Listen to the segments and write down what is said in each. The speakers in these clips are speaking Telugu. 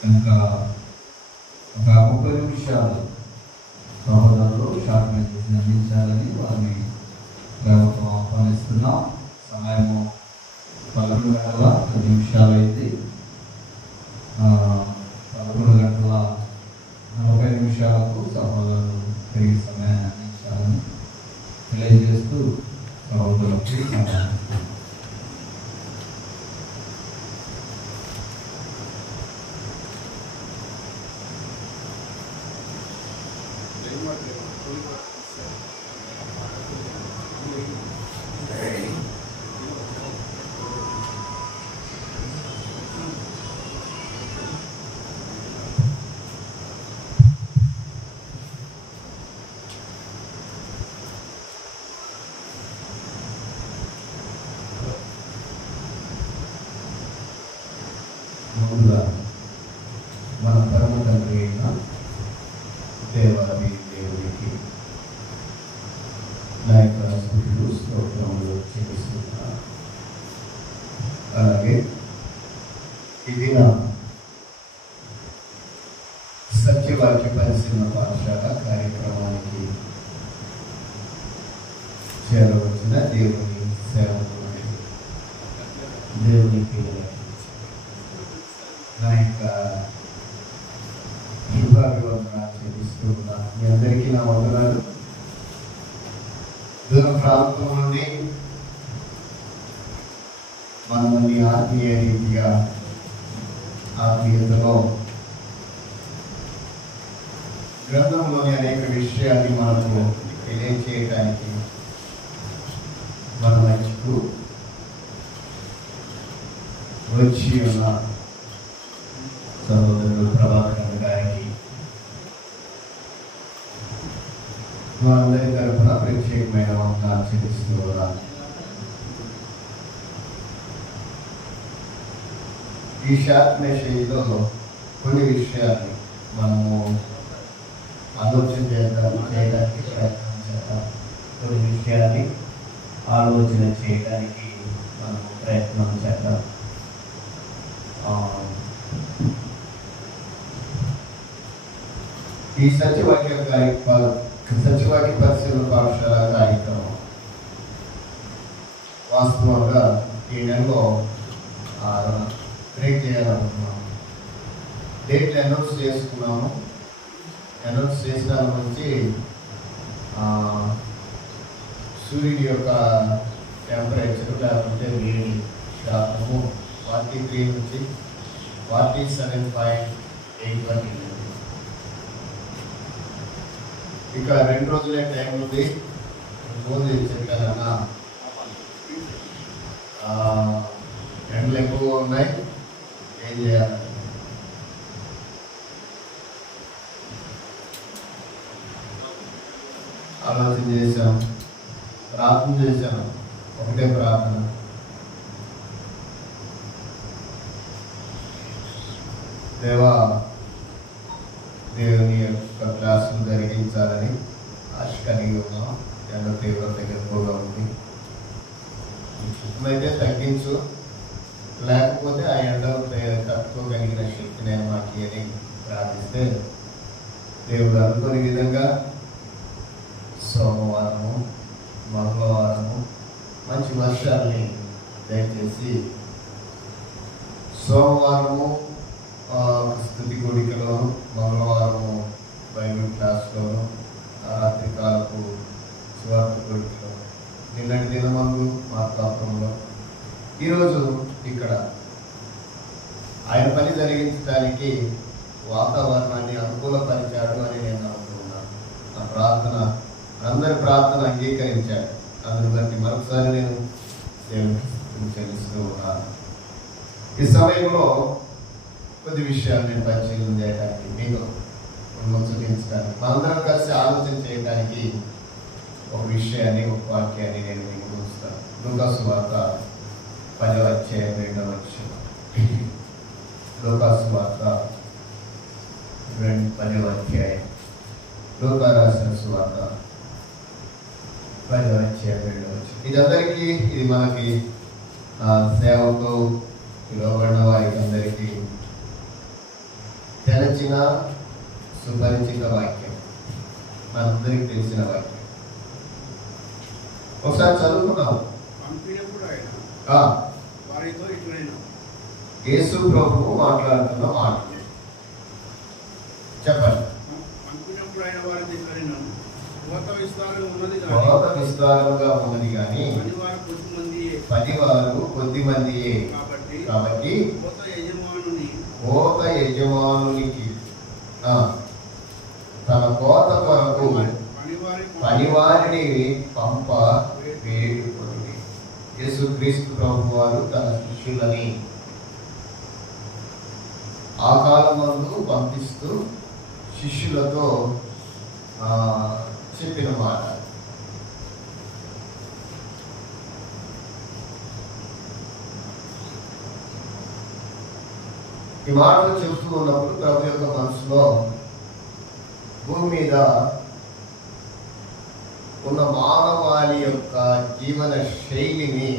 కనుక ఒక 30 నిమిషాలు సహోదరులు షార్ట్ మెసేజ్ అందించాలని వారిని ప్రభుత్వం ఆహ్వానిస్తున్నాం. సమయము 11:10 అయింది. 11:40 సహోదరులు తిరిగి సమయాన్ని అందించాలని తెలియజేస్తూ సహోదరులకి ముందుగా మన పరమ తండ్రి అయిన దేవాది దేవుడికి నా యొక్క స్తుతులు స్తోత్రములు చెల్లిస్తున్నాను. అలాగే ఇది నా సత్యవాక్య పరిశీలన పాఠశాల కార్యక్రమానికి చేరవచ్చిన దేవుని సేవకుని దేవునికి నా యొక్క శుభాభివందనాలు చెల్లిస్తూ ఉన్నాను. మీ అందరికీ నా వందనాలు. దూర ప్రాంతం నుండి మనల్ని ఆత్మీయ రీతిగా ఆత్మీయతలో గ్రంథంలోని అనేక విషయాన్ని మనకు తెలియచేయడానికి మన మధ్యకు వచ్చి ఉన్న సహోదరుడు ప్రభాకర్ గారికి మా అందరి తరఫున ప్రత్యేకమైన వందనాలు చెల్లిస్తూ ఉన్నాను. ఈ షార్ట్ మెసేజ్లో కొన్ని విషయాన్ని మనము ఆలోచన చేయడానికి ప్రయత్నం చేద్దాం. కొన్ని విషయాన్ని ఆలోచన చేయడానికి మనము ప్రయత్నం చేద్దాం. ఈ సత్యవాక్య పరిశీలన పాఠశాల కార్యక్రమం వాస్తవంగా ఈ నెలలో బ్రేక్ చేయాలనుకున్నాము. డేట్లు అనౌన్స్ చేసుకున్నాము. అనౌన్స్ చేసిన నుంచి సూర్యుడి యొక్క టెంపరేచర్ లేకపోతే వేడి శాతము 43 నుంచి 47.8 వరకు. ఇక 2 రోజులే టైం ఉంది. ఫోన్ చేసి చెప్పానన్నా ఎండలు ఎక్కువగా ఉన్నాయి, ఏం చేయాలి? ఆలోచన చేశాం, ప్రార్థన చేశాను. ఒకటే ప్రార్థన, దేవా దేవుని యొక్క క్లాసులు జరిగించాలని ఆశ కలిగి ఉన్నాం. ఎండ తీవ్రత ఎక్కువగా ఉంది. అయితే తగ్గించు, లేకపోతే ఆ ఎండలు తట్టుకోగలిగిన శక్తిని మాకు అని ప్రార్థిస్తే దేవుడు అనుకునే విధంగా సోమవారము మంగళవారము మంచి వర్షాలని దయచేసి సోమవారము స్థుతి కోడికలోను, మంగళవారము బైబిల్ క్లాస్లోను, రాత్రి కాలపు సువార్త కోడికలో, నిన్నటి దినమందు మార్కాపురంలో, ఈరోజు ఇక్కడ ఆయన పని జరిగించడానికి వాతావరణాన్ని అనుకూలపరిచాడు అని నేను నమ్ముతున్నాను. నా ప్రార్థన, అందరి ప్రార్థన అంగీకరించాడు. అందుని బట్టి మరొకసారి నేను దేవునికి చెల్లిస్తూ ఉన్నాను. ఈ సమయంలో కొద్ది విషయాలు నేను పరిచయం చేయడానికి, మీకు ముచ్చటించడానికి, మనందరం కలిసి ఆలోచన చేయడానికి ఒక విషయాన్ని, ఒక వాక్యాన్ని నేను మీకు చూస్తాను. లూకాసు వార్త 10వ అధ్యాయం 2వ వచనం. లూకాసు వార్త 10వ అధ్యాయం, లూకా రాసిన సువార్త 10వ అధ్యాయం 2వ వచనం. ఇదందరికీ, ఇది మనకి సేవకు పిలువబడిన వారికి అందరికీ తెలిసిన సుపరిచిత వాక్యం, మనందరికి తెలిసిన వాక్యం. ఒకసారి చదువుకున్నాము. యేసు ప్రభువు మాట్లాడుతున్న మాటలు చెప్పండి. కోత విస్తారముగా ఉన్నది కానీ పనివారు కొద్ది మందియే. కాబట్టి కోత యజమానునికి తన కోత కొరకు పనివారిని పంప వేడుకొనుడి. యేసుక్రీస్తు ప్రభువు వారు తన శిష్యులని ఆ కాలమందు పంపిస్తూ శిష్యులతో చెప్పిన మాట. ఈ మాటలు చెబుతూ ఉన్నప్పుడు ప్రభు యొక్క మనసులో భూమి మీద ఉన్న మానవాళి యొక్క జీవన శైలిని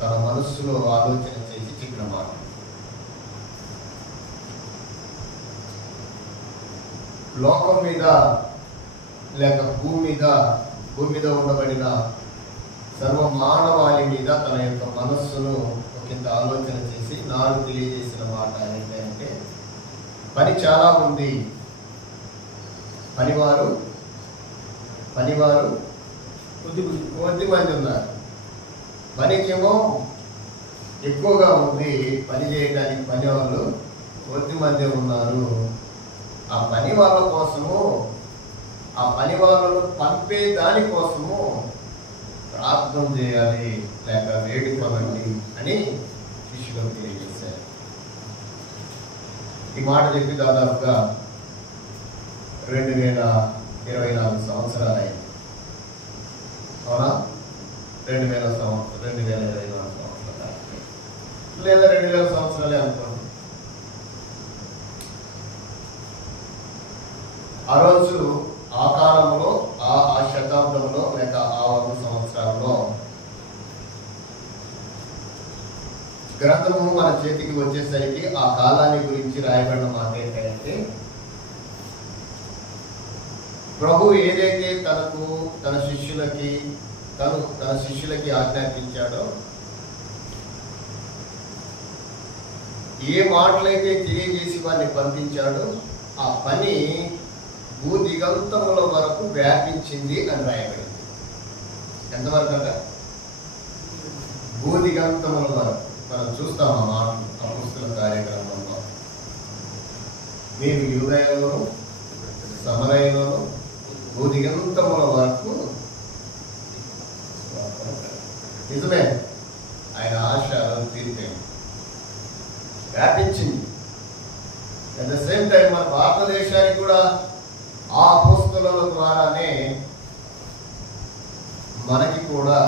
తన మనస్సులో ఆలోచన చేసి చెప్పిన మాట. లోకం మీద లేక భూమి మీద ఉండబడిన సర్వ మానవాళి మీద తన యొక్క మనస్సును ఒకంత ఆలోచన చేసి నాడు తెలియజేసిన మాట ఏంటంటే, పని చాలా ఉంది, పనివారు కొద్ది మంది ఉన్నారు. పనికేమో ఎక్కువగా ఉంది, పని చేయడానికి పని వాళ్ళు కొద్ది మంది ఉన్నారు. ఆ పని వాళ్ళ కోసము, ఆ పని వాళ్ళను పంపే దానికోసము ప్రార్థన చేయాలి, లేక వేడుకోవాలి అని శిష్యులకు తెలియజేశారు. ఈ మాట చెప్పి దాదాపుగా 2024 సంవత్సరాలు అయింది. అవునా? 2024 సంవత్సరాలు లేదా 2000 సంవత్సరాలే అనుకోండి. ఆ రోజు ఆ కాలంలో ఆ శతాబ్దంలో లేక ఆ 100 సంవత్సరాల్లో గ్రంథము మన చేతికి వచ్చేసరికి ఆ కాలాన్ని గురించి రాయబడిన మాట ఏంటంటే, ప్రభు ఏదైతే తన శిష్యులకి ఆజ్ఞాపించాడో, ఏ మాటలైతే తెలియజేసి వారిని పంపించాడో ఆ పని భూదిగంతముల వరకు వ్యాపించింది అని రాయబడింది. ఎంతవరకు అంట? భూదిగంతముల వరకు. మనం చూస్తాం ఆ మాటలు అపొస్తలుల కార్యక్రమంలో. మీరు యూదయలోను సమరయలోను భూదిగంతముల వరకు. నిజమే, ఆయన ఆశ తీరిపోయింది, వ్యాపించింది. అట్ ద సేమ్ టైం మన భారతదేశానికి కూడా ఆ అపొస్తలుల ద్వారానే మనకి కూడా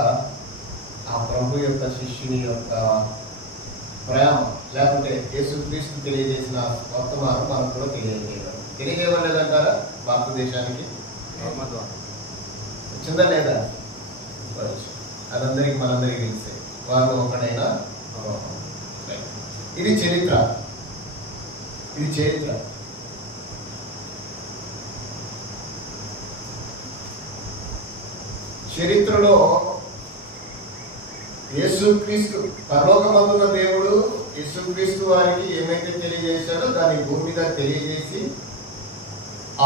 ఆ ప్రభు యొక్క శిష్యుని యొక్క ప్రేమ, లేకుంటే యేసుక్రీస్తు తెలియజేసిన వర్తమానం మనకు కూడా తెలియజేయలేదంటారా? భారతదేశానికి వచ్చిందా లేదా? అదందరికి మనందరికీ తెలిసే. వారు ఒకడైనా ఇది చరిత్ర. చరిత్రలో యేసుక్రీస్తు పరలోకమందున్న దేవుడు యేసుక్రీస్తు వారికి ఏమైతే తెలియజేశాడో దాన్ని భూమి మీద తెలియజేసి,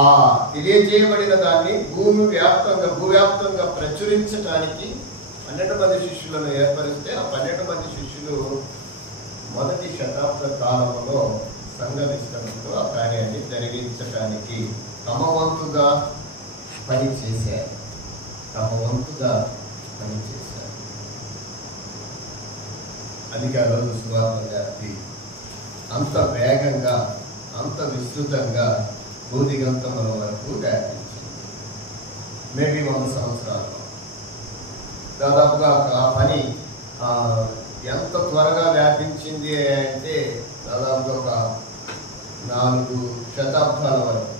ఆ తెలియజేయబడిన దాన్ని భూవ్యాప్తంగా ప్రచురించడానికి 12 మంది శిష్యులను ఏర్పరిస్తే, ఆ 12 మంది శిష్యులు మొదటి శతాబ్ద కాలంలో సంఘ విస్తరణతో ఆ కార్యాన్ని జరిగించడానికి తమ వంతుగా పనిచేశారు. అందుకే ఆ రోజు సువార్త వ్యాప్తి అంత వేగంగా, అంత విస్తృతంగా భూదిగంతముల వరకు వ్యాపించింది. మేబీ 100 సంవత్సరాల్లో దాదాపుగా ఆ పని ఎంత త్వరగా వ్యాపించింది అంటే దాదాపుగా ఒక 4 శతాబ్దాల వరకు,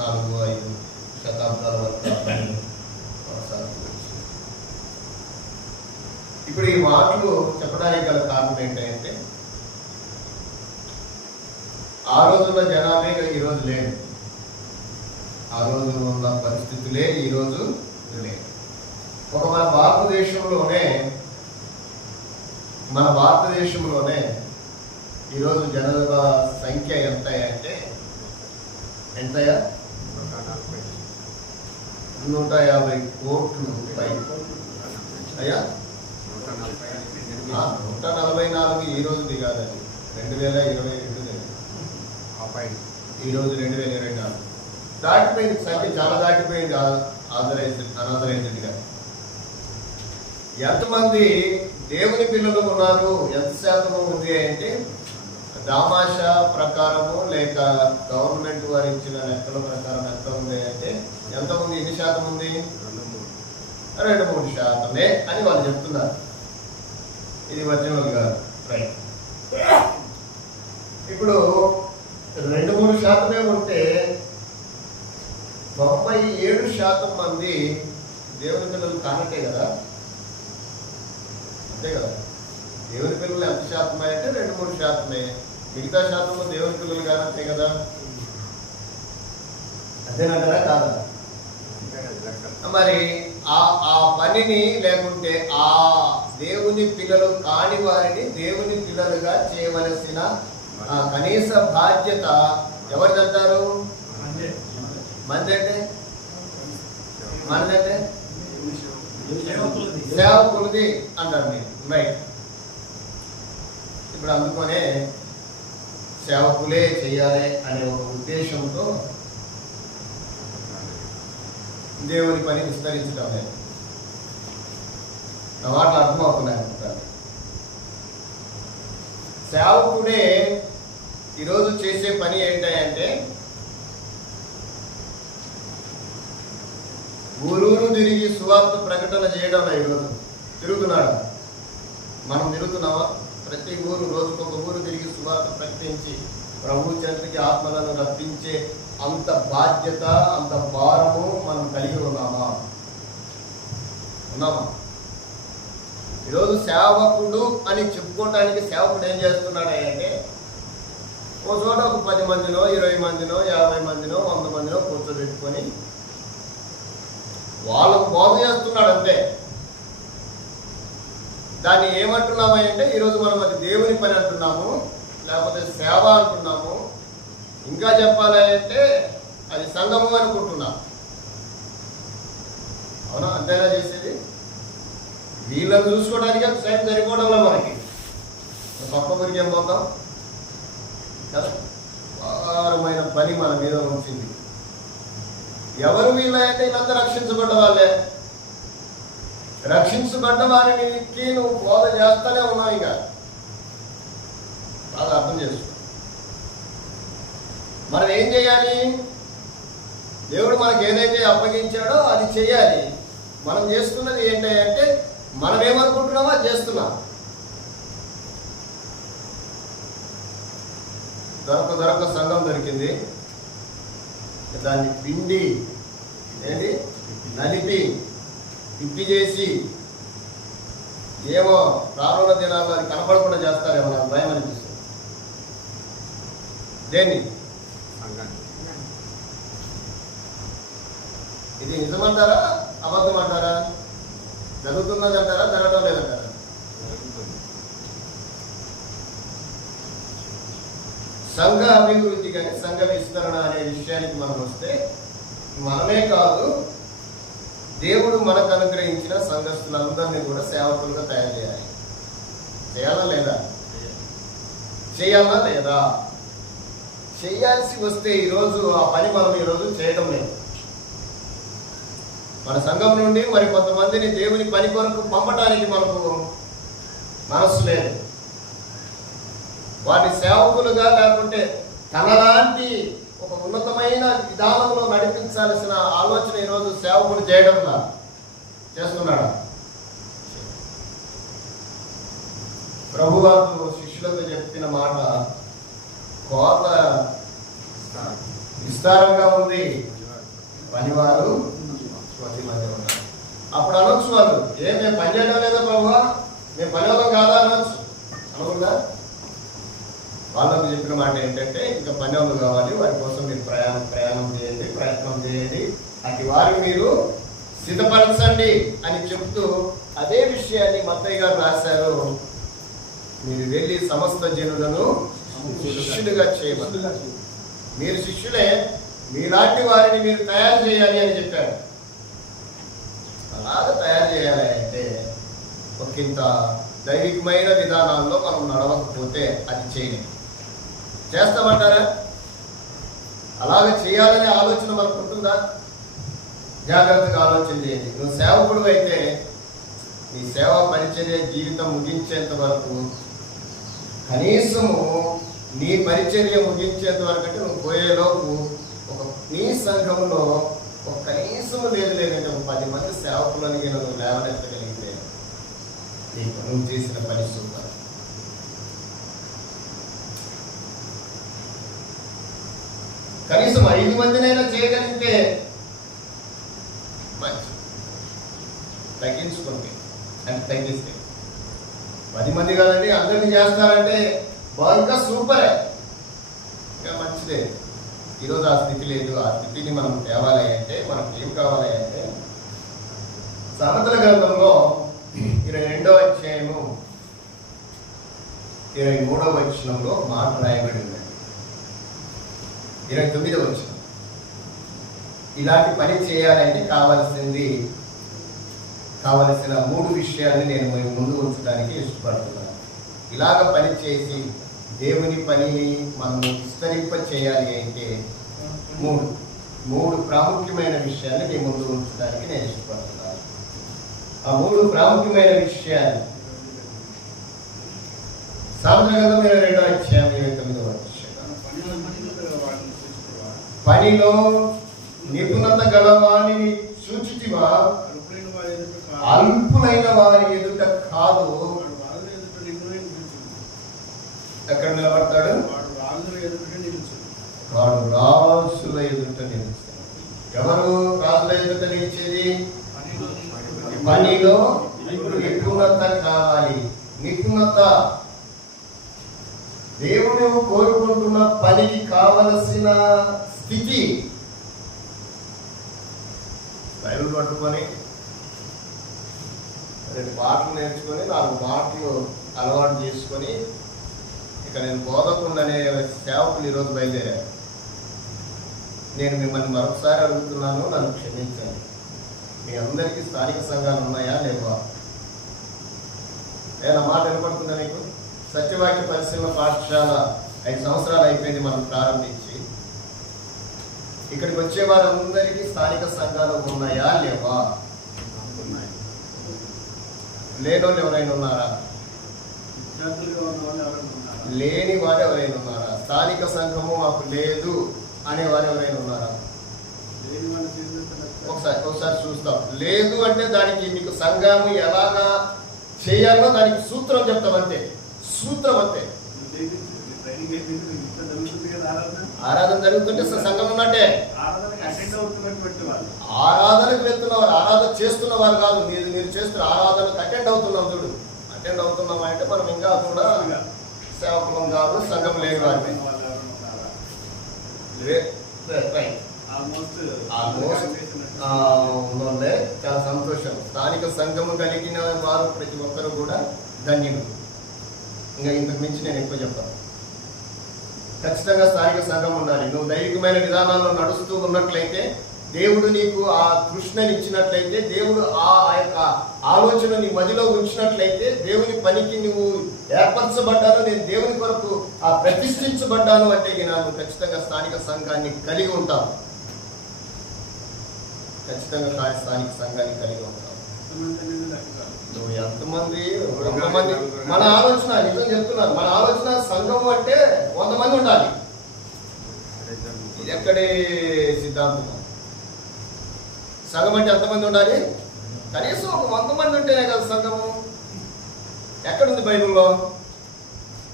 4-5 శతాబ్దాల వరకు ఆ పని కొనసాగుతుంది. ఇప్పుడు ఈ మాటలు చెప్పడానికి గల కారణం ఏంటంటే, ఆ రోజున్న జనాలే ఈరోజు లేదు. ఆ రోజు ఉన్న పరిస్థితులే ఈరోజు లేదు. ఒక మన భారతదేశంలోనే ఈరోజు జనాభా సంఖ్య ఎంత అంటే ఎంతయా 150 కోట్లు అయ్యా. 144 ఈ రోజుది కాదండి, 2022 ఈరోజు 2024 దాటిపోయింది. సంఖ్య చాలా దాటిపోయింది. అనాథరైజ్డ్గా ఎంతమంది దేవుని పిల్లలు ఉన్నారు, ఎంత శాతం ఉంది అంటే దామాషా ప్రకారము లేక గవర్నమెంట్ వారు ఇచ్చిన లెక్కల ప్రకారం ఎంత ఉంది అంటే ఎంత ఉంది, ఎన్ని శాతం ఉంది? 2-3% అని వాళ్ళు చెప్తున్నారు. ఇది ఒరిజినల్ కాదు, రైట్. ఇప్పుడు 2-3% ఉంటే 97% మంది దేవుని పిల్లలు కానట్టే కదా, అంతే కదా. దేవుని పిల్లలు ఎంత శాతమే అంటే 2-3%. మిగతా శాతం దేవుని పిల్లలు కానంతే కదా, అంతేనంటారా కాదా? మరి ఆ పనిని లేకుంటే ఆ దేవుని పిల్లలు కాని వారిని దేవుని పిల్లలుగా చేయవలసిన కనీస బాధ్యత ఎవరిదంటారు? మనదంటే సేవకులది అంటారు మీరు, రైట్. ఇప్పుడు అందుకనే సేవకులే చేయాలి అనే ఒక ఉద్దేశంతో దేవుని పని విస్తరించడం లేదు. నా మాటలు అర్థమవుతున్నాయి అనుకుంటాను. సేవకుడే ఈరోజు చేసే పని ఏంటంటే ఊరూరు తిరిగి సువార్త ప్రకటన చేయడం. ఈరోజు తిరుగుతున్నాడు, మనం తిరుగుతున్నావా? ప్రతి ఊరు రోజుకొక ఊరు తిరిగి సువార్త ప్రకటించి ప్రభు చెంతకి ఆత్మలను రప్పించే అంత బాధ్యత, అంత భారము మనం కలిగి ఉన్నామా? ఈరోజు సేవకుడు అని చెప్పుకోవటానికి సేవకుడు ఏం చేస్తున్నాడు అంటే ఓ చోట ఒక 10 మందినో 20 మందినో 50 మందినో 100 మందినో కూర్చోబెట్టుకొని వాళ్ళకు బోధ చేస్తున్నాడు అంతే. దాన్ని ఏమంటున్నాము అంటే ఈరోజు మనం అది దేవుని పని అంటున్నాము, లేకపోతే సేవ అంటున్నాము, ఇంకా చెప్పాలి అంటే అది సంఘము అనుకుంటున్నాం. అవునా? అంతేనా చేసేది? వీళ్ళని చూసుకోవడానికి టైం సరిపోవడంలో మనకి పక్క ఊరికి ఏం పోతాం కదా, భారమైన పని మన మీద ఉంచింది. ఎవరు వీళ్ళంటే వీళ్ళంతా రక్షించబడ్డ వాళ్ళే. రక్షించబడ్డ వారికి నువ్వు బోధ చేస్తానే ఉన్నావు. ఇంకా బాగా అర్థం చేసుకో. మనం ఏం చేయాలి? దేవుడు మనకు ఏదైతే అప్పగించాడో అది చేయాలి. మనం చేస్తున్నది ఏంటంటే మనం ఏమనుకుంటున్నామో అది చేస్తున్నాం. దొరక సంఘం దొరికింది, దాన్ని పిండి నలిపి పిప్పి చేసి ఏమో రానున్న దినాల్లో అది కనపడకుండా చేస్తారేమో, నాకు భయం అనిపిస్తుంది. దేన్ని? ఇది నిజమంటారా అబద్ధం అంటారా? జరుగుతున్నది అంటారా జరగడం లేదంటారా? సంఘ అభివృద్ధి కానీ సంఘ విస్తరణ అనే విషయానికి మనం వస్తే మనమే కాదు, దేవుడు మనకు అనుగ్రహించిన సంఘస్థులందరినీ కూడా సేవకులుగా తయారు చేయాలి. చేయాలా లేదా? చేయాల్సి వస్తే ఈరోజు ఆ పని మనం ఈరోజు చేయడం లేదు. మన సంఘం నుండి మరి కొంతమందిని దేవుని పని కొరకు పంపటానికి మనకు మనస్సు లేదు. వారిని సేవకులుగా లేకుంటే తనలాంటి ఒక ఉన్నతమైన విధానంలో నడిపించాల్సిన ఆలోచన ఈరోజు సేవకుడు చేయడంలా చేస్తున్నాడు. ప్రభువారు శిష్యులతో చెప్పిన మాట కోత విస్తారంగా ఉంది, పనివారు కొద్ది మంది ఉన్నారు. అప్పుడు అనొచ్చు వాళ్ళు, మేము పని చేయడం లేదా ప్రభువా, మేము పనివాళ్ళం కాదా అనొచ్చు. అనుకుందా? వాళ్ళకు చెప్పిన మాట ఏంటంటే ఇంకా పనులు కావాలి, వారి కోసం మీరు ప్రయాణం చేయండి, ప్రయత్నం చేయండి, అటు వారిని మీరు సిద్ధపరచండి అని చెప్తూ అదే విషయాన్ని మత్తయ్య గారు రాశారు. మీరు వెళ్ళి సమస్త జనులను శిష్యులుగా చేయమని. మీరు శిష్యులే, మీలాంటి వారిని మీరు తయారు చేయాలి అని చెప్పాడు. అలాగ తయారు చేయాలి అంటే ఒకంత దైవికమైన విధానాల్లో మనం నడవకపోతే అది చేయలేము. చేస్తామంటారా? అలాగ చేయాలనే ఆలోచన మనకు ఉంటుందా? జాగ్రత్తగా ఆలోచన చేయండి. నువ్వు సేవకుడు అయితే నీ సేవా పరిచర్య జీవితం ముగించేంత వరకు, కనీసము నీ పరిచర్య ముగించేంత వరకు అంటే నువ్వు పోయేలోపు నీ సంఘంలో ఒక కనీసము లేదంటే ఒక 10 మంది సేవకులను నువ్వు లేవనెత్తగలిగితే నీకు నువ్వు చేసిన పని సూపర్. కనీసం 5 మందినైనా చేయగలిగితే మంచి. తగ్గించుకుంటే అంటే తగ్గిస్తే 10 మంది కాదండి, అందరినీ చేస్తారంటే బాగా సూపరే, ఇంకా మంచిదే. ఈరోజు ఆ స్థితి లేదు. ఆ స్థితిని మనం తేవాలి అంటే మనకు ఏం కావాలి అంటే సామెతల గ్రంథంలో 22వ అధ్యాయము 23వ వచనంలో మాట రాయబడి ఉందండి. 29వ వచనం, ఇలాంటి పని చేయాలంటే కావలసిన 3 విషయాన్ని నేను ముందు ఉంచడానికి ఇష్టపడుతున్నాను. ఇలాగ పని చేసి దేవుని పనిని మనం విస్తరింప చేయాలి అంటే 3 ప్రాముఖ్యమైన విషయాన్ని నేను ముందు ఉంచడానికి నేను ఇష్టపడుతున్నాను. ఆ 3 ప్రాముఖ్యమైన విషయాలు సామెతల గ్రంథం 22వ అధ్యాయం 29వ వచనం, పనిలో నిపుణత గలవాణిని సూచితివా, అల్పులైన వారి ఎదుట కాదు. ఎక్కడ నిలబడతాడు? వాడు రాజుల ఎదుట నిలుస్తాడు. ఎవరు రాజుల ఎదుట నిలిచేది? పనిలో నిపుణత కావాలి. నిపుణత దేవుడు కోరుకుంటున్న పనికి కావలసిన స్థితి. బైబిల్ పట్టుకొని 2 పాటలు నేర్చుకొని 4 మాటలు అలవాటు చేసుకొని ఇక నేను బోధకుండానే సేవకులు ఈరోజు బయలుదేరారు. నేను మిమ్మల్ని మరొకసారి అడుగుతున్నాను, నన్ను క్షమించండి. మీ అందరికీ స్థానిక సంఘాలు ఉన్నాయా లేవా? నా మాట వినపడుతుందా నీకు? సత్యవాక్య పరిశీలన పాఠశాల 5 సంవత్సరాలు అయిపోయింది మనం ప్రారంభించి. ఇక్కడికి వచ్చే వారందరికీ స్థానిక సంఘాలు ఉన్నాయా లేవా? లేనోళ్ళు ఎవరైనా ఉన్నారా? లేని వారు ఎవరైనా ఉన్నారా? స్థానిక సంఘము మాకు లేదు అనేవారు ఎవరైనా ఉన్నారా? ఒకసారి చూస్తాం. లేదు అంటే దానికి మీకు సంఘము ఎలాగా చేయాలో దానికి సూత్రం చెప్తామంతే. సూత్రం అంతే. ఆరాధన జరుగుతుంటే సంఘం ఉన్నట్టే. ఆరాధనకు వెళ్తున్నవారు, ఆరాధన చేస్తున్నవారు కాదు. మీరు చేస్తున్న ఆరాధనకు అటెండ్ అవుతున్నాం. చూడు, అటెండ్ అవుతున్నాం అంటే మనం ఇంకా కూడా సేవకులం కాదు, సంఘం లేని వారిని. చాలా సంతోషం. స్థానిక సంఘము కలిగిన వారు ప్రతి ఒక్కరు కూడా ధన్యులు. ఇంకా ఇంతకు మించి నేను ఎక్కువ చెప్పాను. ఖచ్చితంగా స్థానిక సంఘం ఉండాలి. నువ్వు దైవికమైన విధానాల్లో నడుస్తూ ఉన్నట్లయితే, దేవుడు నీకు ఆ తృష్ణనిచ్చినట్లయితే, దేవుడు ఆ యొక్క ఆలోచన నీ మదిలో ఉంచినట్లయితే, దేవుని పనికి నువ్వు ఏర్పరచబడ్డాను, నేను దేవుని కొరకు ప్రతిష్ఠించబడ్డాను అంటే నువ్వు ఖచ్చితంగా స్థానిక సంఘాన్ని కలిగి ఉంటావు. ఖచ్చితంగా స్థానిక సంఘాన్ని కలిగి ఉంటావు. నువ్వు ఎంతమంది మన ఆలోచన, నిజం చెప్తున్నాను, మన ఆలోచన సంఘం అంటే 100 మంది ఉండాలి. ఇది ఎక్కడే సిద్ధాంతం. సంఘం అంటే ఎంతమంది ఉండాలి? కనీసం ఒక 100 మంది ఉంటేనే కదా సంఘము. ఎక్కడుంది బైబిల్లో?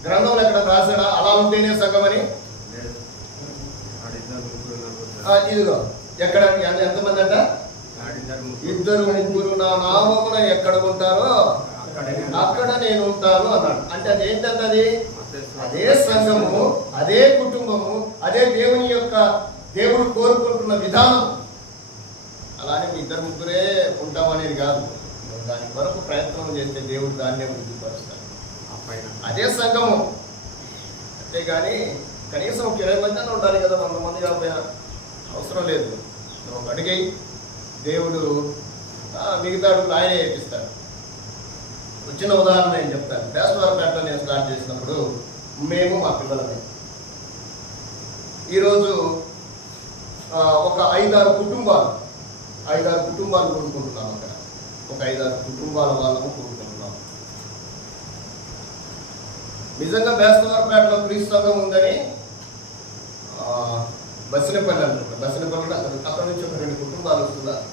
గ్రంథంలో ఎక్కడ రాశాడా అలా ఉంటేనే సంఘం అని? ఇదిగో ఎక్కడ ఎంతమంది అంట? 2-3 నా నామమున ఎక్కడ ఉంటారో అక్కడ నేను ఉంటాను అన్నాడు. అంటే అది ఏంటంటే అది అదే సంఘము, అదే కుటుంబము, అదే దేవుడు కోరుకుంటున్న విధానం. అలానే ఇద్దరు ముగ్గురే ఉంటామనేది కాదు. దాని కొరకు ప్రయత్నం చేస్తే దేవుడు దాన్నే వృద్ధిపరుస్తాడు. అదే సంఘము. అంతేగాని కనీసం ఒక 20 మంది అని ఉండాలి కదా, 100 మంది కాకపోయినా అవసరం లేదు. నువ్వు ఒక అడిగి దేవుడు మిగతా అడుగులు ఆయనే చేపిస్తాడు. వచ్చిన ఉదాహరణ నేను చెప్తాను. బేస్తవారపేటలో నేను స్టార్ట్ చేసినప్పుడు మేము మా పిల్లలమే ఈరోజు ఒక 5-6 కుటుంబాలు కొనుక్కుంటున్నాం. అక్కడ ఒక 5-6 కుటుంబాల వాళ్ళము కొనుక్కుంటున్నాం. నిజంగా బేస్తవారపేటలో క్రీస్తు సంఘం ఉందని బసినపల్లి అంటున్నారు. బసినపల్లిలో అక్కడ నుంచి ఒక 2 కుటుంబాలు వస్తున్నారు.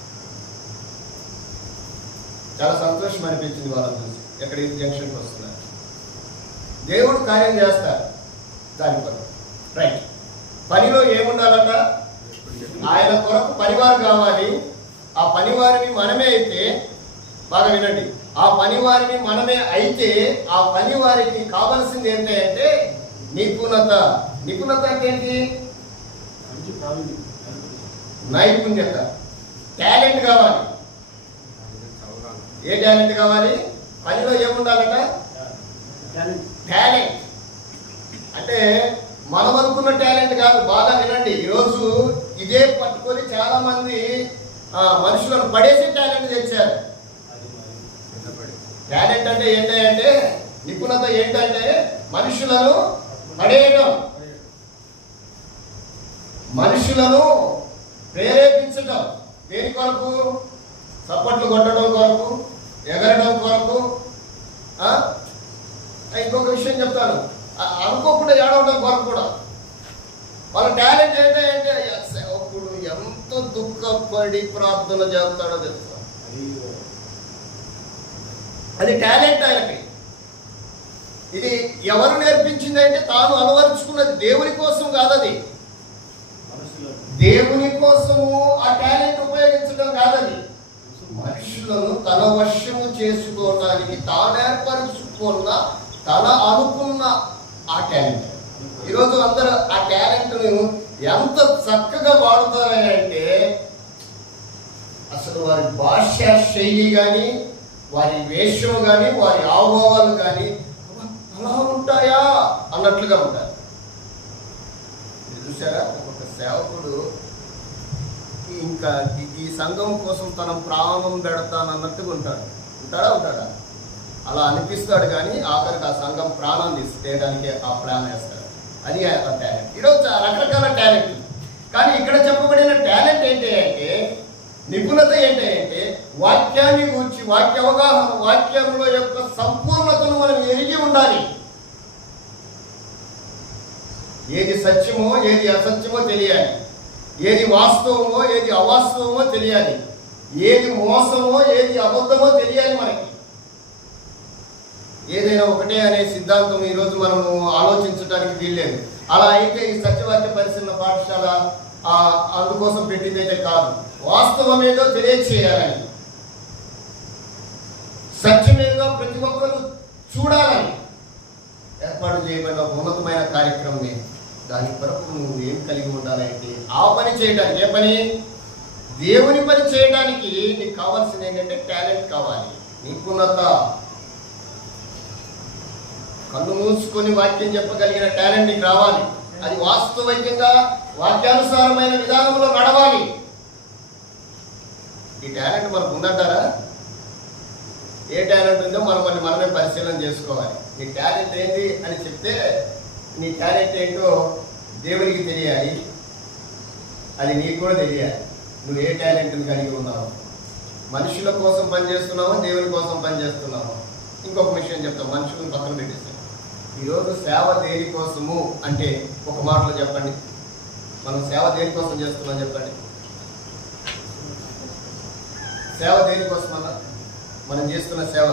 చాలా సంతోషం అనిపించింది వాళ్ళని చూసి. ఎక్కడ ఈ జంక్షన్కి వస్తున్నారు. దేవుడు కార్యం చేస్తారు దాని కొరకు. రైట్. పనిలో ఏముండాలట? ఆయన కొరకు పనివారు కావాలి. ఆ పనివారిని మనమే అయితే, బాగా వినండి, ఆ పనివారిని మనమే అయితే ఆ పనివారికి కావాల్సింది ఏంటంటే నిపుణత. నిపుణత అంటే ఏంటి? నైపుణ్యత, టాలెంట్ కావాలి. ఏ టాలెంట్ కావాలి? పనిలో ఏముండాలట? టాలెంట్. అంటే మనం అనుకున్న టాలెంట్ కాదు. బాగా వినండి. ఈరోజు ఇదే పట్టుకొని చాలా మంది మనుషులను పడేసే టాలెంట్ తెచ్చారు. టాలెంట్ అంటే ఏంటంటే, నిపుణత ఏంటంటే మనుషులను పడేయడం, మనుషులను ప్రేరేపించడం. దేని కొరకు? చప్పట్లు కొట్టడం కొరకు, ఎగరడం కొరకు. ఇంకొక విషయం చెప్తాను, అనుకోకుండా ఏడవడం కొరకు కూడా. వాళ్ళ టాలెంట్ ఏంటంటే సేవకుడు ఎంత దుఃఖపడి ప్రార్థన చేస్తాడో తెలుసా. అది టాలెంట్ ఆయనకి. ఇది ఎవరు నేర్పించింది అంటే తాను అలవరుచుకున్నది. దేవుని కోసం కాదది. దేవుని కోసము ఆ టాలెంట్ ఉపయోగించడం కాదది. మనుషులను తన వశము చేసుకోవడానికి తాను ఏర్పరుచుకున్న, తన అనుకున్న ఆ టాలెంట్. ఈరోజు అందరూ ఆ టాలెంట్ను ఎంత చక్కగా వాడుతారంటే అసలు వారి భాషా శైలి కానీ, వారి వేషం కానీ, వారి హావభావాలు కానీ అలా ఉంటాయా అన్నట్లుగా ఉంటారు. చూసారా? ఒక సేవకుడు ఇంకా ఈ సంఘం కోసం తన ప్రాణం పెడతానన్నట్టుగా ఉంటాడా? అలా అనిపిస్తాడు. కానీ ఆఖరికి ఆ సంఘం ప్రాణం తీసేయడానికి ఆ ప్లాన్ వేస్తాడు. అది ఆ టాలెంట్. ఈరోజు రకరకాల టాలెంట్. కానీ ఇక్కడ చెప్పబడిన టాలెంట్ ఏంటి అంటే, నిపుణత ఏంటి అంటే వాక్యాన్ని గురించి, వాక్య అవగాహన, వాక్యంలో యొక్క సంపూర్ణతను మనం ఎరిగి ఉండాలి. ఏది సత్యమో ఏది అసత్యమో తెలియాలి. ఏది వాస్తవమో ఏది అవాస్తవమో తెలియాలి. ఏది మోసమో ఏది అబద్ధమో తెలియాలి మనకి. ఏదైనా ఒకటే అనే సిద్ధాంతం ఈరోజు మనము ఆలోచించడానికి వీల్లేదు. అలా అయితే ఈ సత్యవాక్య పరిశీలన పాఠశాల అందుకోసం పెట్టిందైతే కాదు. వాస్తవం ఏదో తెలియచేయాలని, సత్యమేదో ప్రతి ఒక్కరు చూడాలని ఏర్పాటు చేయబడిన ఉన్నతమైన కార్యక్రమమే. దాని కొరకు నువ్వు ఏం కలిగి ఉండాలంటే ఆ పని చేయడానికి. ఏ పని? దేవుని పని చేయడానికి నీకు కావాల్సింది ఏంటంటే టాలెంట్ కావాలి, నిపుణత. కళ్ళు మూసుకొని వాక్యం చెప్పగలిగిన టాలెంట్ నీకు రావాలి. అది వాస్తవికంగా వాక్యానుసారమైన విధానంలో నడవాలి. ఈ టాలెంట్ మనకు ఉందంటారా? ఏ టాలెంట్ ఉందో మనమే పరిశీలన చేసుకోవాలి. నీ టాలెంట్ ఏంటి అని చెప్తే నీ టాలెంట్ ఏంటో దేవునికి తెలియాలి, అది నీకు కూడా తెలియాలి. నువ్వు ఏ టాలెంట్ని కలిగి ఉన్నావు? మనుషుల కోసం పనిచేస్తున్నావా, దేవుని కోసం పనిచేస్తున్నావా? ఇంకొక విషయం చెప్తాం, మనుషులను పక్కన పెట్టేస్తాం. ఈరోజు సేవ దేనికోసము అంటే ఒక మాటలో చెప్పండి. మనం సేవ దేనికోసం చేస్తున్నాం చెప్పండి. సేవ దేనికోసం అన్నా? మనం చేస్తున్న సేవ,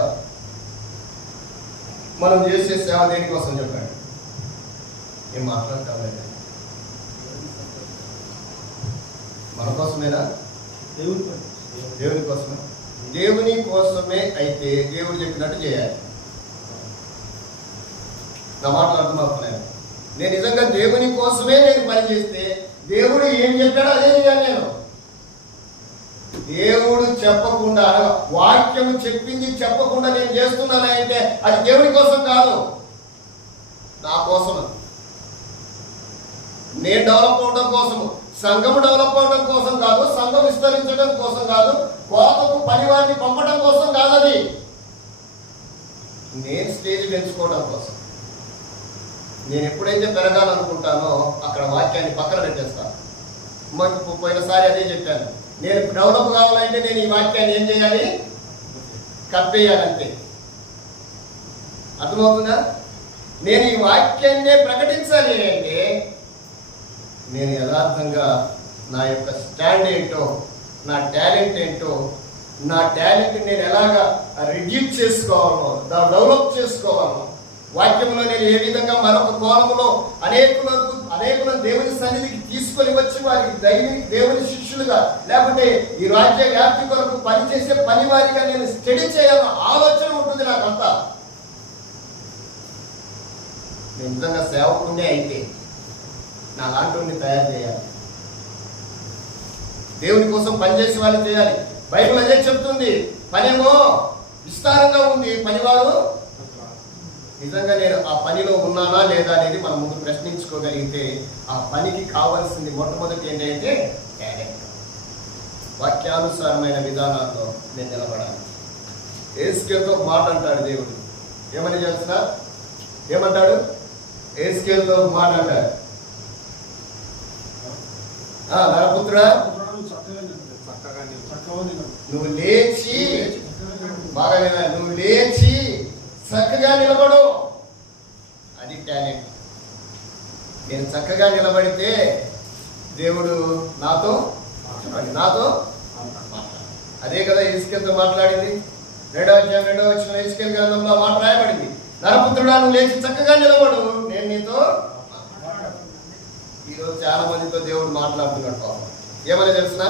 మనం చేసే సేవ దేనికోసం చెప్పండి. ఏం మాట్లాడతామండి? మన కోసమేనా? దేవుని కోసమే. దేవుని కోసమే అయితే దేవుడు చెప్పినట్టు చేయాలి. నా మాటలు అర్థమవుతున్నాను. నేను నిజంగా దేవుని కోసమే నేను పని చేస్తే దేవుడు ఏం చెప్పాడో అదే చేయాలి. నేను దేవుడు చెప్పకుండా, వాక్యము చెప్పింది చెప్పకుండా నేను చేస్తున్నానంటే అది దేవుని కోసం కాదు, నా కోసం. నేను డెవలప్ అవడం కోసము, సంఘం డెవలప్ అవడం కోసం కాదు, సంఘం విస్తరించడం కోసం కాదు, కోతకు పనివారిని పంపడం కోసం కాదు. అది నేను స్టేజ్ పెంచుకోవడం కోసం. నేను ఎప్పుడైతే పెరగాలనుకుంటానో అక్కడ వాక్యాన్ని పక్కన పెట్టేస్తాను. పోయినసారి అదే చెప్పాను. నేను డెవలప్ కావాలంటే నేను ఈ వాక్యాన్ని ఏం చేయాలి? కప్పేయాలంతే. అర్థమవుతుందా? నేను ఈ వాక్యాన్నే ప్రకటించాలి అంటే నేను యథార్థంగా నా యొక్క స్టాండ్ ఏంటో, నా టాలెంట్ ఏంటో, నా టాలెంట్ నేను ఎలాగా రిడ్యూస్ చేసుకోవాలో, డెవలప్ చేసుకోవాలో, వాక్యంలో నేను ఏ విధంగా మరొక కోణంలో అనేకులను దేవుని సన్నిధికి తీసుకొని వచ్చి వారికి దేవుని శిష్యులుగా, లేకపోతే ఈ రాజ్య వ్యాప్తి కొరకు పనిచేసే పని వారిగా నేను స్టడీ చేయాలన్న ఆలోచన ఉంటుంది నాకంతా. నేను నిజంగా సేవకునే అయితే నా లాంటి తయారు చేయాలి. దేవుని కోసం పనిచేసే వాళ్ళు చేయాలి. బైబిల్ అదే చెప్తుంది. పనేమో విస్తారంగా ఉంది, పనివారు నిజంగా నేను ఆ పనిలో ఉన్నానా లేదా అనేది మనం ముందు ప్రశ్నించుకోగలిగితే ఆ పనికి కావాల్సింది మొట్టమొదటి ఏంటంటే టాలెంట్. వాక్యానుసారమైన విధానాల్లో నేను నిలబడాలి. ఏస్కేల్తో మాట అంటాడు దేవుడు. ఏమని తెలుసా? ఏమంటాడు? ఏస్కేల్తో మాట అంటాడు, నరపుత్రుడా నువ్వు లేచి, బాగా నువ్వు లేచి చక్కగా నిలబడు. అది టాలెంట్. నేను చక్కగా నిలబడితే దేవుడు నాతో అదే కదా ఇస్కేల్తో మాట్లాడింది. 2వ అధ్యాయం 2వ వచనం ఇస్కేల్ గ్రంథంలో మాట రాయబడింది. నరపుత్రుడా నువ్వు లేచి చక్కగా నిలబడు, నేను నీతో. ఈరోజు చాలా మందితో దేవుడు మాట్లాడుతున్నాడు. పాపం ఏమని తెలుసునా?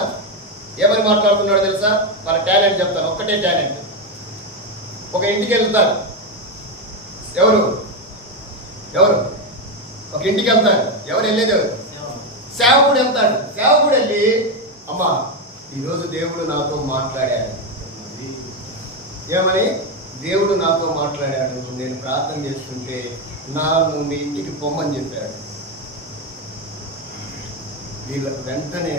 ఏమని మాట్లాడుతున్నాడు తెలుసా? వాళ్ళ టాలెంట్ చెప్తాను. ఒక్కటే టాలెంట్. ఒక ఇంటికి వెళ్తారు. ఎవరు ఒక ఇంటికి వెళ్తాడు. ఎవరు వెళ్ళేది? సేవకుడు వెళ్తాడు. సేవకుడు వెళ్ళి, అమ్మా ఈరోజు దేవుడు నాతో మాట్లాడాడు. ఏమని? దేవుడు నాతో మాట్లాడాడు, నేను ప్రార్థన చేస్తుంటే నన్ను మీ ఇంటికి పొమ్మని చెప్పాడు. వీళ్ళకు వెంటనే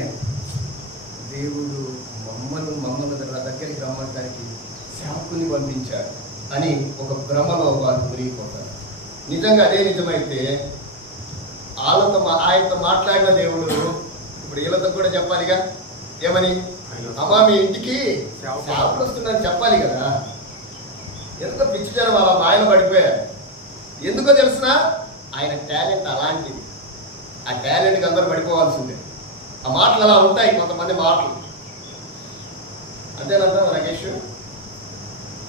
దేవుడు మమ్మల్ని దగ్గరికి రమ్మడానికి సేవకుని పంపించాడు అని ఒక భ్రమలో వాళ్ళు మునిగిపోతారు. నిజంగా అదే నిజమైతే ఆయనతో మాట్లాడిన దేవుడు ఇప్పుడు వీళ్ళతో కూడా చెప్పాలిగా. ఏమని? అమ్మా మీ ఇంటికి సేవకుడు వస్తుందని చెప్పాలి కదా. ఎందుకో పిచ్చి జనం అలా మాయలు పడిపోయారు. ఎందుకో తెలుసునా? ఆయన టాలెంట్ అలాంటిది. ఆ టాలెంట్కి అందరూ పడిపోవాల్సిందే. ఆ మాటలు అలా ఉంటాయి, కొంతమంది మాటలు. అంతేనంట రాకేష్?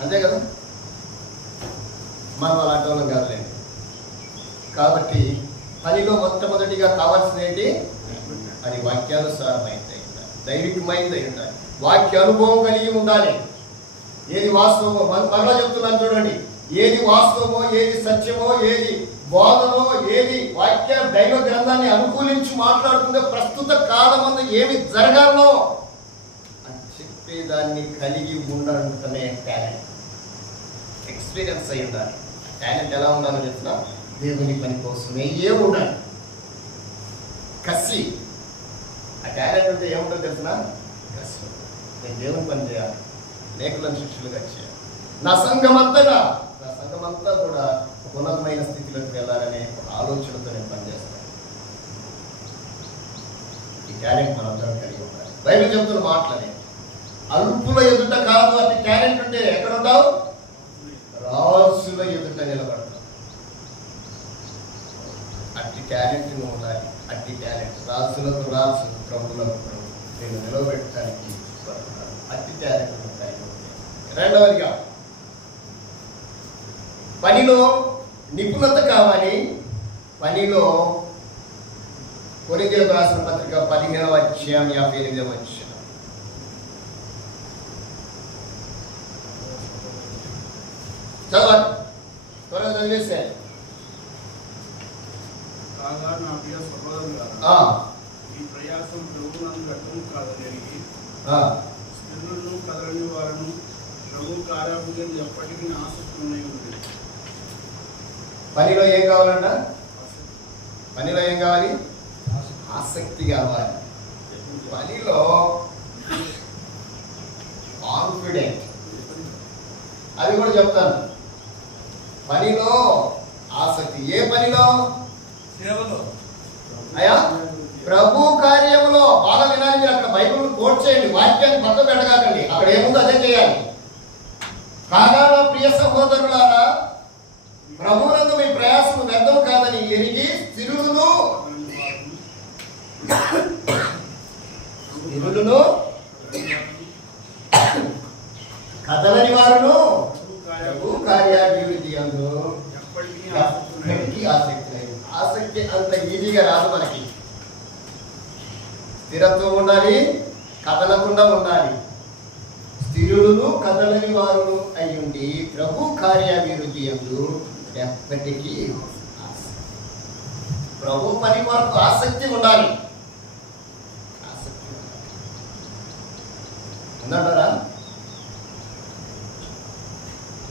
అంతే కదా. మనం అలాంటి వాళ్ళం కాదులేండి. కాబట్టి పనిలో మొట్టమొదటిగా కావాల్సింది ఏంటి? అది వాక్యానుసారమైంది ఉండాలి, దైవికమైంది ఉండాలి, వాక్య అనుభవం కలిగి ఉండాలి. ఏది వాస్తవమో మరలా చెప్తున్నాను చూడండి. ఏది వాస్తవమో, ఏది సత్యమో, ఏది బోధనో, ఏది వాక్య దైవ గ్రంథాన్ని అనుకూలించి మాట్లాడుతుందో, ప్రస్తుత కాలమందు ఏమి జరగాలో అని చెప్పేదాన్ని కలిగి ఉండటమే టాలెంట్. ఎక్స్పీరియన్స్ అయి ఉండాలి. టాలెంట్ ఎలా ఉండాలో చెప్పిన దేవుని పని కోసమే ఉండాలి. కసి. ఆ టాలెంట్ అంటే ఏముంటుందో తెలిసిన కసి. నేను దేవుని పని చేయాలి, అనేకులను శిష్యులుగా చేయాలి, నా సంఘమంతా కూడా ఉన్నతమైన స్థితిలోకి వెళ్ళాలనే ఒక ఆలోచనతో నేను పనిచేస్తాను. ఈ టాలెంట్ మనందరం కలిగి ఉండాలి. బైబిల్ చెబుతున్న మాటలనే అల్పుల ఎదుట కాదు. అట్టి టాలెంట్ ఉంటే ఎక్కడ ఉంటావు? రాజుల ఎదుట నిలబడతావు. అట్టి టాలెంట్ ఉండాలి. అట్టి టాలెంట్ రాజులకు రాజు, ప్రభువులకు ప్రభు నేను నిలబెట్టడానికి అట్టి టాలెంట్ కలిగి ఉంటాయి. రెండవదిగా పనిలో నిపుణత కావాలి. పనిలో కొరింథీయులకు రాసిన పత్రిక 15వ అధ్యాయం 58వ వచనం. చదవాలి, త్వరగా చదివేసేయాలి. ఆ, ఈ ప్రయాసం ప్రభువునందు వ్యర్థము కాదని ఎరిగి ఆ, స్త్రీలను కదలని వారును ప్రభు కార్యాభుజం ఎప్పటికీ ఆసక్తి ఉన్నాయి ఉంది. పనిలో ఏం కావాలంట? పనిలో ఏం కావాలి? ఆసక్తి కావాలి. పనిలో కాన్ఫిడెంట్, అది కూడా చెప్తాను. పనిలో ఆసక్తి. ఏ పనిలో? సేవలో. అయ్యా, ప్రభు కార్యంలో. బాగా వినాలి మీరు. అక్కడ బైబిల్ కోట్ చేయండి, వాక్యాన్ని పక్క పెట్టగాకండి. అక్కడ ఏముందో అదే చేయాలి. కాగా నా ప్రియ సహోదరులారా, ప్రభువునందు మీ ప్రయాసం వ్యర్థం కాదని ఎరిగి స్థిరులను కదలని వారును ప్రభు కార్యాభివృద్ధి అందు ఎప్పటికీ ఆసక్తి లేదు. ఆసక్తి అంత ఈజీగా రాదు మనకి. స్థిరత్వం ఉండాలి, కదలకుండా ఉండాలి. స్థిరులను కదలని వారును అయ్యుండి ప్రభు కార్యాభివృద్ధి అందు ఎప్పటికీ ప్రభు పని వరకు ఆసక్తి ఉండాలి. ఆసక్తి ఉందంటారా?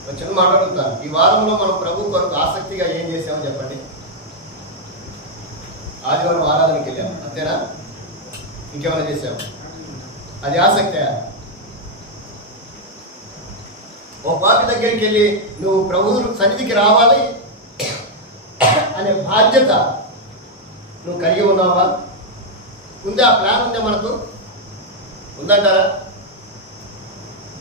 వచ్చిన మాట్లాడుతాను. ఈ వారంలో మనం ప్రభు కొరకు ఆసక్తిగా ఏం చేసామో చెప్పండి. ఆదివారం ఆరాధనకి వెళ్ళాము, అంతేనా? ఇంకేమైనా చేసాము? అది ఆసక్తే? ఓ పాపి దగ్గరికి వెళ్ళి నువ్వు ప్రభు సన్నిధికి రావాలి అనే బాధ్యత నువ్వు కలిగి ఉన్నావా? ఉందా? ఆ ప్లాన్ ఉందా మనకు? ఉందంటారా?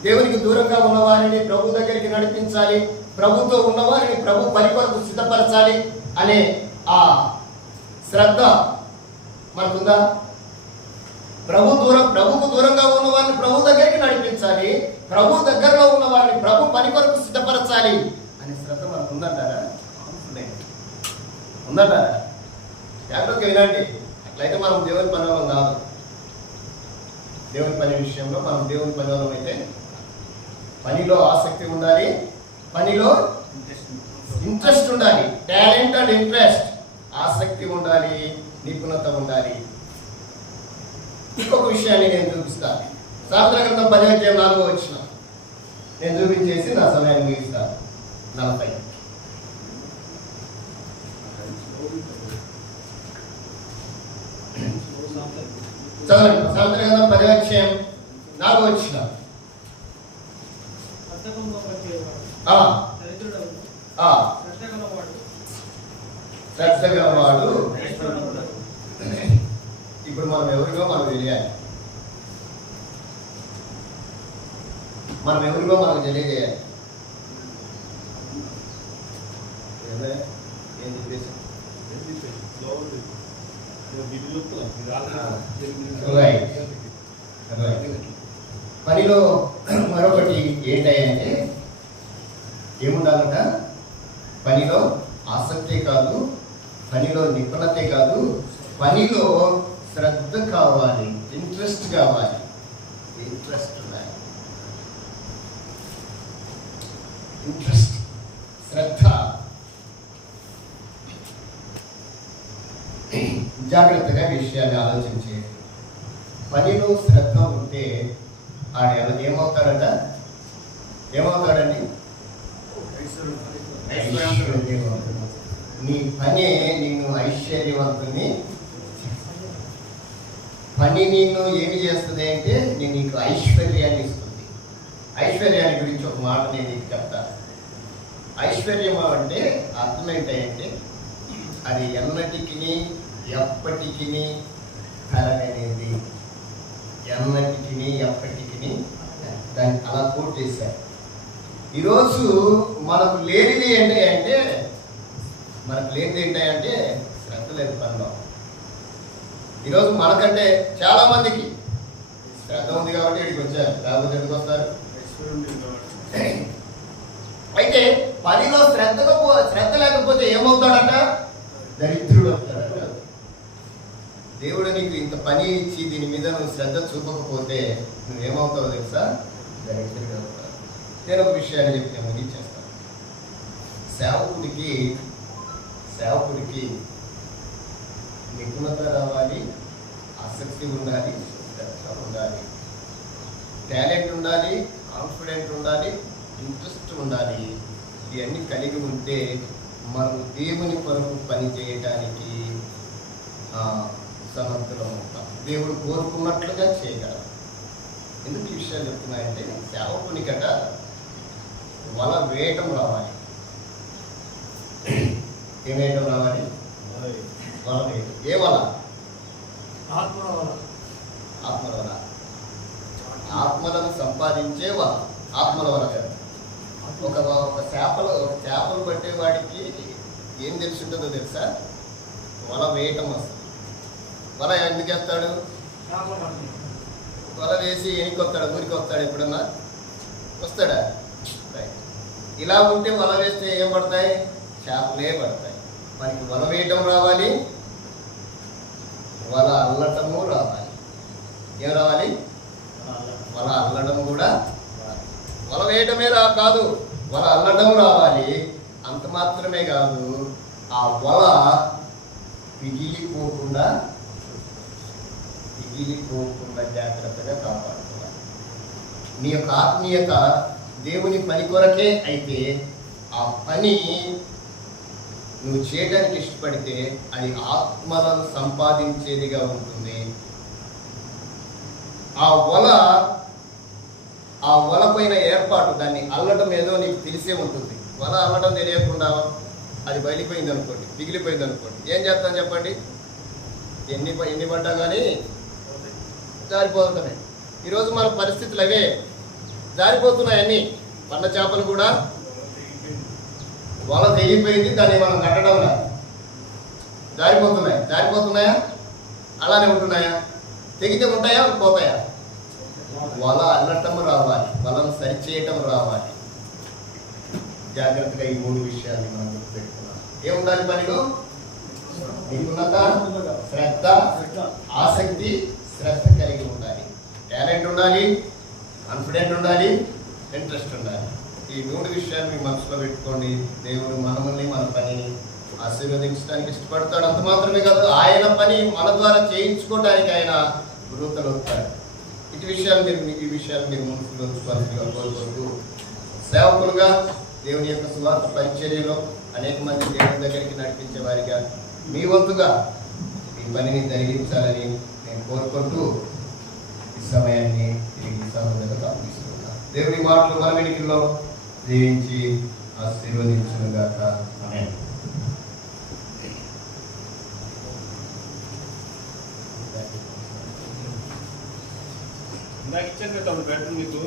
దేవునికి దూరంగా ఉన్నవారిని ప్రభు దగ్గరికి నడిపించాలి, ప్రభుతో ఉన్నవారిని ప్రభు పని కొరకు సిద్ధపరచాలి అనే ఆ శ్రద్ధ మనకుందా? ప్రభుకు దూరంగా ఉన్న వారిని ప్రభు దగ్గరికి నడిపించాలి, ప్రభు దగ్గరలో ఉన్న వారిని ప్రభు పని కొరకు సిద్ధపరచాలి అనే శ్రద్ధ మనకు ఉందంటారా? ఉందంటారా? జాగ్రత్తగా వినండి. అట్లయితే మనం దేవుని పని వాళ్ళం కాదు. దేవుని పని విషయంలో మనం దేవుని పని వాళ్ళం అయితే పనిలో ఆసక్తి ఉండాలి, పనిలో ఇంట్రెస్ట్ ఉండాలి. టాలెంట్ అండ్ ఇంట్రెస్ట్, ఆసక్తి ఉండాలి, నిపుణత ఉండాలి. ఇంకొక విషయాన్ని నేను చూపిస్తాను. సామెతల గ్రంథం 10:4 నేను చూపించేసి నా సమయాన్ని ముగిస్తాను. 40 చదవండి. సామెతల గ్రంథం 10:4 శ్రద్ధగలవాడు. ఇప్పుడు మనం ఎవరిగో మనకు తెలియాలి. మనం ఎవరిగో మనకు తెలియజేయాలి. ఏం చెప్పేసి పనిలో మరొకటి ఏంటంటే ఏముండాలంట? పనిలో ఆసక్తి కాదు, పనిలో నిపుణతే కాదు, పనిలో శ్రద్ధ కావాలి, ఇంట్రెస్ట్ కావాలి. ఇంట్రెస్ట్ ఉండాలి. ఇంట్రెస్ట్, శ్రద్ధ. జాగ్రత్తగా విషయాన్ని ఆలోచించే. పనిలో శ్రద్ధ ఉంటే ఆడ ఏమవుతాడట? ఏమవుతాడండి? ఐశ్వర్యవంతుడు. నీ పనే నిన్ను ఐశ్వర్యవంతుని. పని నిన్ను ఏమి చేస్తుంది అంటే నీకు ఐశ్వర్యాన్ని ఇస్తుంది. ఐశ్వర్యాన్ని గురించి ఒక మాట నేను నీకు చెప్తాను. ఐశ్వర్యం అంటే అర్థం ఏంటంటే అది ఎన్నటికి ఎప్పటికి తరగనేది. ఎన్నటికి ఎప్పటికి దాన్ని అలా కోట్ చేశారు. ఈరోజు మనకు లేనిది ఏంటి అంటే శ్రద్ధ లేదు పనిలో. ఈరోజు మనకంటే చాలా మందికి శ్రద్ధ ఉంది కాబట్టి ఇక్కడికి వచ్చారు, లేకపోతే ఎందుకు వస్తారు? అయితే పనిలో శ్రద్ధ లేకపోతే ఏమవుతాడంట? దరిద్రుడు అవుతాడట. దేవుడు నీకు ఇంత పని ఇచ్చి దీని మీద నువ్వు శ్రద్ధ చూపకపోతే నువ్వేమవుతావు తెలుసా? దరిద్రుడు అవుతావు. నేను ఒక విషయాన్ని చెప్పి నేను ముగించేస్తాను. సేవకుడికి నిపుణత రావాలి, ఆసక్తి ఉండాలి, శ్రద్ధ ఉండాలి, టాలెంట్ ఉండాలి, కాన్ఫిడెంట్ ఉండాలి, ఇంట్రెస్ట్ ఉండాలి. ఇవన్నీ కలిగి ఉంటే మనం దేవుని కొరకు పని చేయడానికి సమర్థులం ఉంటాం. దేవుడు కోరుకున్నట్లుగా చేయగలం. ఎందుకు ఈ విషయాలు చెప్తున్నాయంటే సేవకునికట వల వేయటం రావాలి. ఏం వేయటం రావాలి? వల వేయటం. ఏ వల? ఆత్మల వల. ఆత్మలను సంపాదించే వల. ఆత్మల వల కాదు. ఒక చేపలు పట్టేవాడికి ఏం తెలిసి ఉంటుందో తెలుసా? వల వేయటం వస్తుంది. వల ఎందుకు వేస్తాడు? వల వేసి ఎనికి వస్తాడు? ఊరికి వస్తాడు? ఎప్పుడన్నా వస్తాడా? ఇలా ఉంటే వల వేస్తే ఏం పడతాయి? చేపలే పడతాయి. మనకి వల వేయటం రావాలి, వల అల్లటము రావాలి. ఏం రావాలి? వల అల్లడం కూడా రావాలి. వల వేయటమే కాదు, వల అల్లడం రావాలి. అంత మాత్రమే కాదు, ఆ వల పిగిలిపోకుండా జాగ్రత్తగా కాపాడుకోవాలి. నీ యొక్క ఆత్మీయత దేవుని పని కొరకే అయితే ఆ పని నువ్వు చేయడానికి ఇష్టపడితే అది ఆత్మలను సంపాదించేదిగా ఉంటుంది. ఆ వల పైన ఏర్పాటు, దాన్ని అల్లడం ఏదో నీకు తెలిసే ఉంటుంది. వల అల్లడం తెలియకుండా అది బయలిపోయింది అనుకోండి, మిగిలిపోయింది అనుకోండి, ఏం చేస్తాను చెప్పండి? ఎన్ని పడ్డా కానీ జారిపోతున్నాయి. ఈరోజు మన పరిస్థితులు అవే, జారిపోతున్నాయి. అన్నీ పన్న చేపలు కూడా వల తెగిపోయింది, దాన్ని మనం కట్టడం జారిపోతున్నాయా? అలానే ఉంటున్నాయా? తెగితే ఉంటాయా? పోతాయా? వల అల్లటం రావాలి, వలను సరిచేయటం రావాలి. జాగ్రత్తగా ఈ 3 విషయాన్ని మనం గుర్తుపెట్టుకున్నాం. ఏముండాలి పనిలో? నిపుణత, శ్రద్ధ, ఆసక్తి, శ్రద్ధ కలిగి ఉండాలి. టాలెంట్ ఉండాలి, కాన్ఫిడెంట్ ఉండాలి, ఇంట్రెస్ట్ ఉండాలి. ఈ 3 విషయాలు మీ మనసులో పెట్టుకోండి. దేవుడు మనల్ని, మన పనిని ఆశీర్వదించడానికి ఇష్టపడతాడు. అంత మాత్రమే కాదు, ఆయన పని మన ద్వారా చేయించుకోవడానికి ఆయన వృత్తలు వస్తాడు. ఈ విషయాలు మీరు మనసులో ఉంచుకోవాల్సిందిగా కోరుకుంటూ, సేవకులుగా దేవుని యొక్క సువార్త పరిచర్యలో అనేక మంది దేవుని దగ్గరికి నడిపించే వారిగా మీ వంతుగా ఈ పనిని జరిగించాలని నేను కోరుకుంటూ ఈ సమయాన్ని తిరిగి సహోదరులకు అప్పగిస్తున్నాను. దేవుని మాటలు మన వెనుకల్లో దీవించి ఆశీర్వదించుగాక. ఆమేన్. నాకు ఇచ్చాను కదా బెటర్ మీకు.